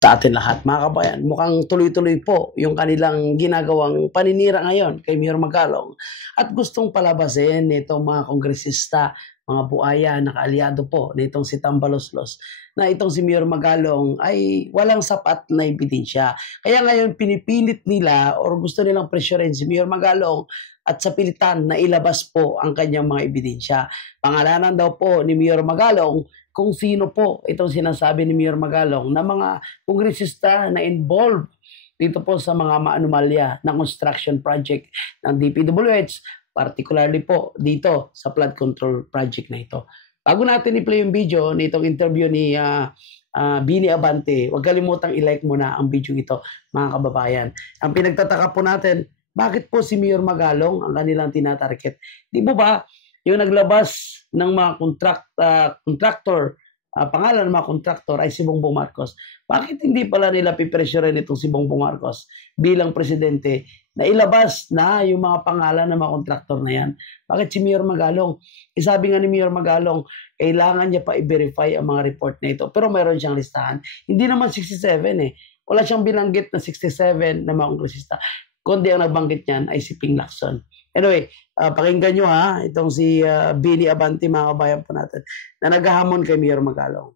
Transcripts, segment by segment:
Sa atin lahat, mga kabayan, mukhang tuloy-tuloy po yung kanilang ginagawang paninira ngayon kay Mayor Magalong at gustong palabasin nitong mga kongresista, mga buaya na kaalyado po nitong si Tambaloslos na itong si Mayor Magalong ay walang sapat na ebidensya. Kaya ngayon pinipilit nila or gusto nilang pressurein si Mayor Magalong at sa pilitan na ilabas po ang kanyang mga ebidensya. Pangalanan daw po ni Mayor Magalong kung sino po itong sinasabi ni Mayor Magalong na mga kongresista na involved dito po sa mga maanumalya ng construction project ng DPWH, particularly po dito sa flood control project na ito. Bago natin i-play yung video nitong interview ni Bini Abante, huwag kalimutang i-like muna ang video ito, mga kababayan. Ang pinagtataka po natin, bakit po si Mayor Magalong ang kanilang tinatarget? Di ba yung naglabas ng mga contractor, pangalan ng mga contractor ay si Bongbong Marcos. Bakit hindi pala nila pipressurein itong si Bongbong Marcos bilang presidente na ilabas na yung mga pangalan ng mga contractor na yan? Bakit si Mayor Magalong? Sabi nga ni Mayor Magalong, kailangan niya pa i-verify ang mga report na ito. Pero mayroon siyang listahan. Hindi naman 67 eh. Wala siyang binanggit na 67 na mga kongresista. Kundi ang nabanggit niyan ay si Ping Lacson. Anyway, pakinggan nyo itong si Bini Abante, mga kabayan po natin, na naghahamon kay Mayor Magalong.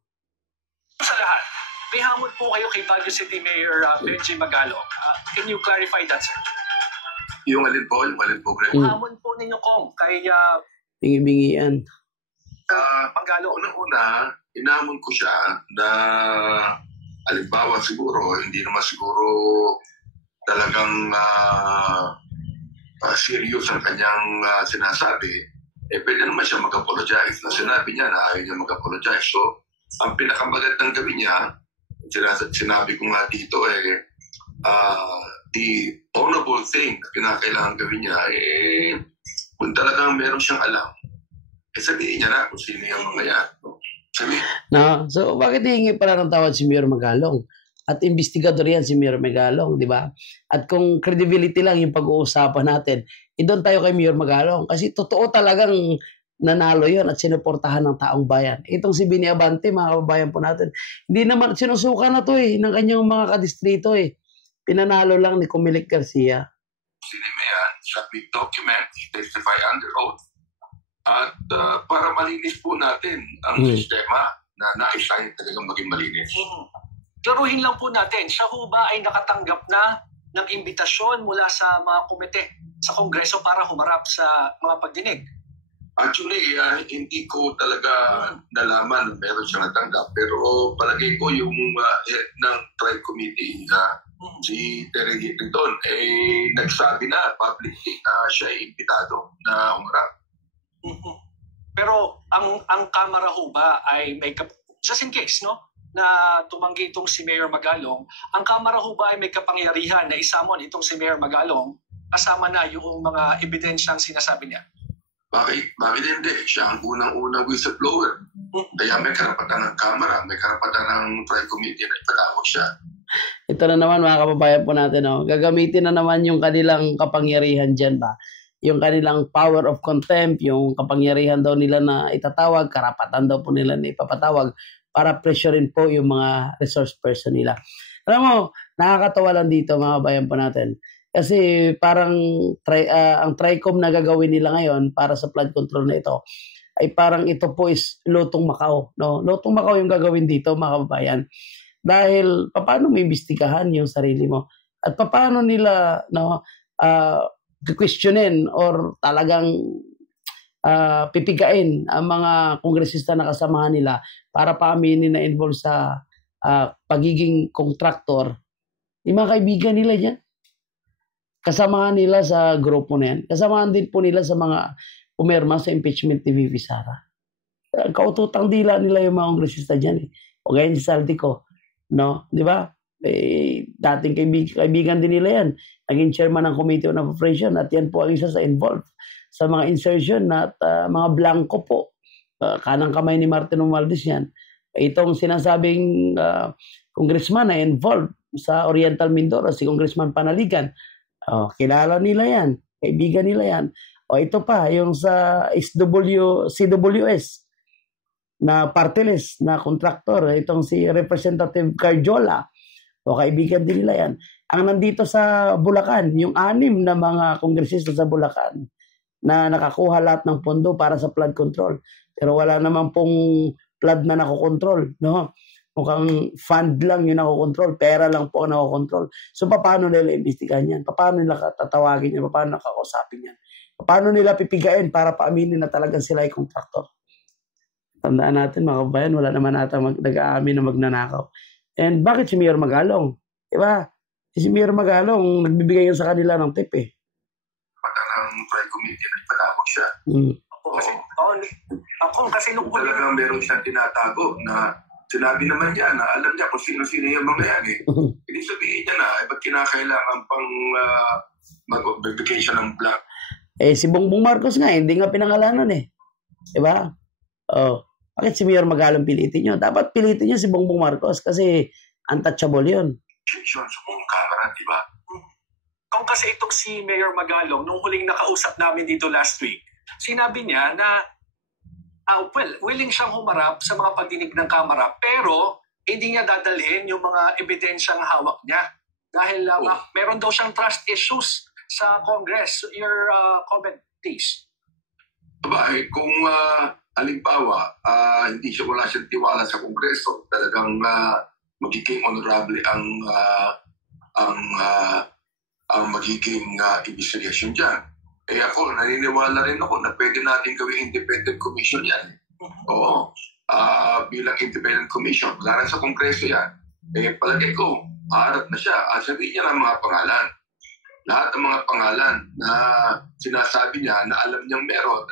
Sa lahat, may hamon po kayo kay Baguio City Mayor Benji Magalong. Can you clarify that, sir? Yung alin po, Greg? Yung hamon po ninyo kong kay Bingi-bingian. Magalong. Unang-una, inamon ko siya na halimbawa siguro, hindi naman siguro talagang serious ang kanyang sinasabi, pwede naman siya mag-apologize. Na sinabi niya na ayaw niya mag-apologize. So, ang pinakamagandang gawin niya, sinabi ko nga dito, the honorable thing na pinakailangan gawin niya, kung talagang meron siyang alam, sabihin niya na kung sino yung mga yan. No? So, bakit hihingi pala ng tawad si Mayor Magalong? At investigador yan si Mayor Magalong, di ba? At kung credibility lang yung pag-uusapan natin, doon tayo kay Mayor Magalong. Kasi totoo talagang nanalo yun at sinuportahan ng taong bayan. Itong si Bini Abante, mga kababayan po natin, hindi naman sinusuka na to ng kanyang mga kadistrito Pinanalo lang ni Comelec Garcia. Sinima yan sa big document, testify under oath. At para malinis po natin ang sistema na nais tayo talagang maging malinis. Klaruhin lang po natin, siya ho ba ay nakatanggap na ng imbitasyon mula sa mga komite sa Kongreso para humarap sa mga pagdinig? Actually, hindi ko talaga nalaman na meron siyang natanggap. Pero palagay ko yung head ng Tribe Committee, si Terry Hittington, nagsabi na publicly na siya ay imbitado na humarap. Pero ang Kamara ho ba ay may just in case, no? Na tumanggi itong si Mayor Magalong, ang Kamara ho ba ay may kapangyarihan na isamon itong si Mayor Magalong kasama na yung mga ebidensyang sinasabi niya? Bakit hindi? Siya ang unang-unang whistleblower. Kaya may karapatan ng Kamara, may karapatan ng Tribe Committee na ipatawag siya. Ito na naman, mga kababayan po natin, gagamitin na naman yung kanilang kapangyarihan dyan ba? Yung kanilang power of contempt, yung kapangyarihan daw nila na itatawag, karapatan daw po nila na ipapatawag para pressurein po yung mga resource person nila. Alam mo, nakakatawa lang dito, mga kabayan po natin. Kasi parang ang TRICOM na gagawin nila ngayon para sa flood control na ito, ay parang ito po is lutong Macau. No? Lutong Macau yung gagawin dito, mga kababayan. Dahil paano mo imbestigahan yung sarili mo? At paano nila questionin or talagang pipigain ang mga kongresista na kasamahan nila para paaminin na involved sa pagiging contractor. Yung mga kaibigan nila dyan, kasamahan nila sa grupo na yan. Kasamahan din po nila sa mga pumirma sa impeachment ni Vivi Sara. Kaututang dila nila yung mga kongresista dyan. O ganyan si Saldico. No? Di ba? Dating kaibigan din nila yan. Naging chairman ng Committee on Appropriation at yan po ang isa sa involved sa mga insertion at mga blanco po. Kanang kamay ni Martin Romualdez yan. Itong sinasabing congressman na involved sa Oriental Mindoro, si Congressman Panaligan. Kilala nila yan. Kaibigan nila yan. Ito pa, yung sa CWS na party list na contractor, itong si Representative Cardiola, O kaibigan din nila yan. Ang nandito sa Bulacan, yung 6 na mga kongresista sa Bulacan na nakakuha lahat ng pondo para sa flood control. Pero wala naman pong flood na nakokontrol, no? Mukhang fund lang yung nakokontrol, pera lang po ang nakokontrol. So paano nila imbestigahan yan? Paano nila tatawagin yan? Paano nakakausapin yan? Paano nila pipigain para paaminin na talagang sila ay kontraktor? Tandaan natin mga kabayan, wala naman ata nag-aamin na magnanakaw. And bakit si Mayor Magalong? Diba? Si Mayor Magalong, nagbibigay yun sa kanila ng tip eh. Ang trial committee, nagpalawag siya. Kasi nung huli... Talagang meron siyang tinatago na sinabi naman niya na alam niya kung sino-sino yung mga yan eh. Hindi sabihin niya na, ba't kinakailangan pang mag-obligation siya ng black? Si Bongbong Marcos nga, hindi nga pinangalanan eh. Diba? Bakit si Mayor Magalong pilitin nyo? Dapat pilitin nyo si Bongbong Marcos kasi untouchable yun. Sa buong kamera, diba? Kung kasi itong si Mayor Magalong, nung huling nakausap namin dito last week, sinabi niya na willing siyang humarap sa mga pagdinig ng Kamara, pero hindi niya dadalhin yung mga ebidensyang hawak niya. Dahil meron daw siyang trust issues sa Congress. Your comment, please. Kung halimbawa, hindi siya wala siyang tiwala sa Kongreso, talagang magiging honorable ang magiging investigation dyan. Ako, naniniwala rin ako na pwede natin gawing independent commission yan. Oo. Bilang independent commission, wala sa Kongreso yan. Palagay ko, harap na siya. Sabihin niya ng mga pangalan. Lahat ng mga pangalan na sinasabi niya na alam niyang meron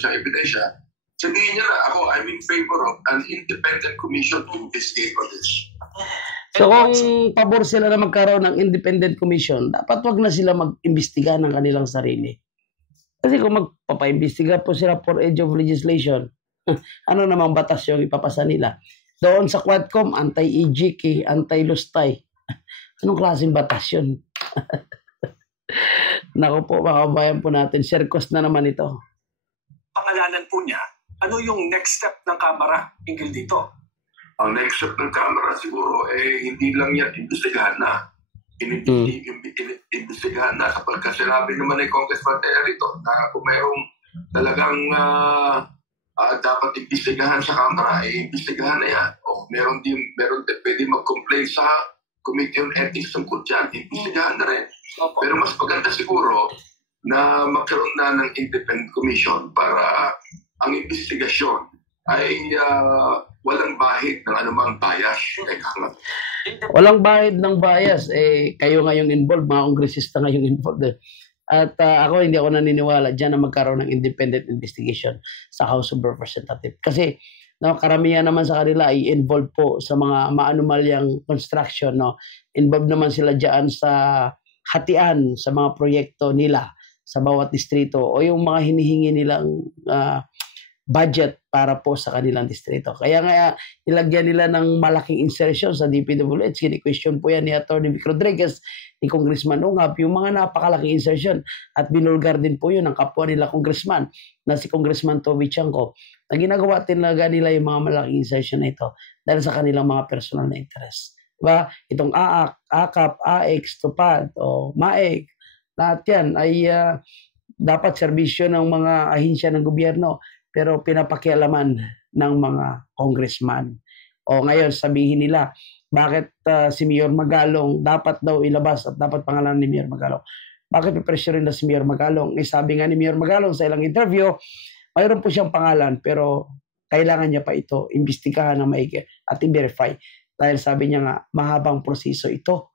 siyang ebidensya, sabihin niya na ako, I'm in favor of an independent commission to investigate on this. So kung pabor sila na magkaroon ng independent commission, dapat wag na sila mag-imbestiga ng kanilang sarili. Kasi kung magpapaimbestiga po sila for age of legislation, ano namang batas yung ipapasa nila? Doon sa Quadcom, anti-EGK, anti-Lustay. Anong klaseng batas yun? Naku po, mga kabayan po natin, circus na naman ito. Pangalanan po niya, ano yung next step ng Kamara hinggil dito? Ang next step ng Kamara siguro, hindi lang yan imbestigahan na. Imbestigahan na sapagkat sinabi naman ni Congressman Terito na kung mayroong talagang dapat imbestigahan sa Kamara, imbestigahan na yan. O meron din pwede mag-complain sa Committee on Ethics tungkol dyan, imbestigahan na rin. Pero mas maganda siguro na magkaroon na ng independent commission para ang investigasyon ay walang bahid ng anumang bias. Walang bahid ng bias. Kayo ngayong involved, mga kongresista ngayong involved. At ako, hindi ako naniniwala dyan na magkaroon ng independent investigation sa House of Representatives. Kasi karamihan naman sa kanila ay involved po sa mga maanumalyang construction. Involved naman sila dyan sa hatian sa mga proyekto nila sa bawat distrito o yung mga hinihingi nilang budget para po sa kanilang distrito. Kaya nga ilagyan nila ng malaking insertion sa DPWH. Kini-question po yan ni Atty. Vic Rodriguez, ni Congressman Ungab, yung mga napakalaking insertion. At binulgar din po yun ng kapwa nila Congressman na si Congressman Toby Chanco na ginagawa talaga nila yung mga malaking insertion na ito dahil sa kanilang mga personal na interest. Diba? Itong AAC, AKAP, AX, TUPAD, o MAEG, lahat yan ay dapat serbisyo ng mga ahinsya ng gobyerno pero pinapakialaman ng mga congressman. O ngayon sabihin nila, bakit si Mayor Magalong dapat daw ilabas at dapat pangalan ni Mayor Magalong? Bakit pipresyo rin na si Mayor Magalong? Sabi nga ni Mayor Magalong sa ilang interview, mayroon po siyang pangalan pero kailangan niya pa ito imbestigahan ng maigi at i-verify. Dahil sabi niya nga, mahabang proseso ito.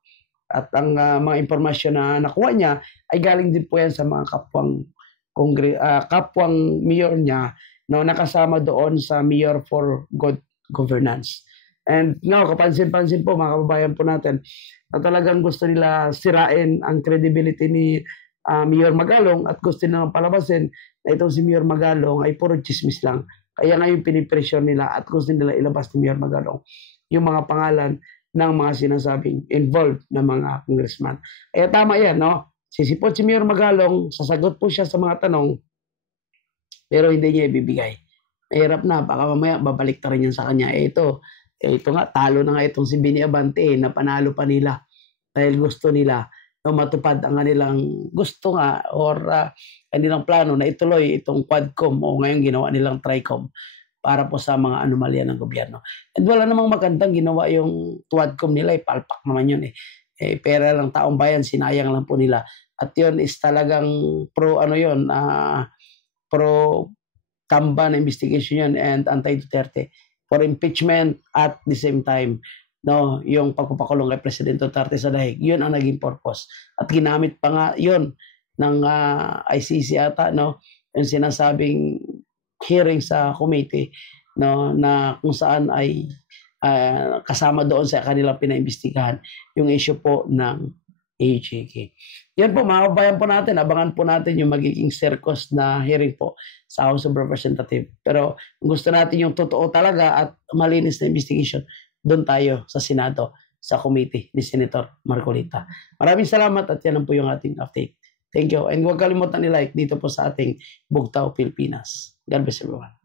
At ang mga impormasyon na nakuha niya ay galing din po yan sa mga kapwang mayor niya na nakasama doon sa Mayor for Good Governance. And kapansin-pansin po mga kababayan po natin na talagang gusto nila sirain ang credibility ni Mayor Magalong at gusto nilang palabasin na itong si Mayor Magalong ay puro chismis lang. Kaya ngayon pinipresyon nila at gusto nila ilabas ni Mayor Magalong yung mga pangalan ng mga sinasabing involved na mga congressman. Kaya tama yan, no? Sisipot si Mayor Magalong, sasagot po siya sa mga tanong, pero hindi niya ibibigay. Mahirap na, baka mamaya babalik ta rin yan sa kanya. Ito, ito nga, talo na nga itong si Bini Abante, na panalo pa nila dahil gusto nila na matupad ang kanilang gusto nga or kanilang plano na ituloy itong Quadcom o ngayon ginawa nilang Tricom para po sa mga anomalya ng gobyerno. At wala namang magandang ginawa yung Quadcom nila, palpak naman yun pera lang taong bayan, sinayang lang po nila. At yun is talagang pro Tamba na investigation yun and anti-Duterte for impeachment at the same time yung pagpapakulong kay Presidente Duterte sa dahig. Yun ang naging purpose. At ginamit pa nga yun ng ICC ata yung sinasabing hearing sa committee na kung saan ay kasama doon sa kanilang pinaimbestigahan yung issue po ng AJK. Yan po, mga kabayan po natin, abangan po natin yung magiging circus na hearing po sa House of Representatives. Pero gusto natin yung totoo talaga at malinis na investigation, doon tayo sa Senado, sa committee ni Senator Marcolita. Maraming salamat at yan po yung ating update. Thank you. And huwag kalimutan i-like dito po sa ating Bugtaw, Pilipinas. God bless everyone.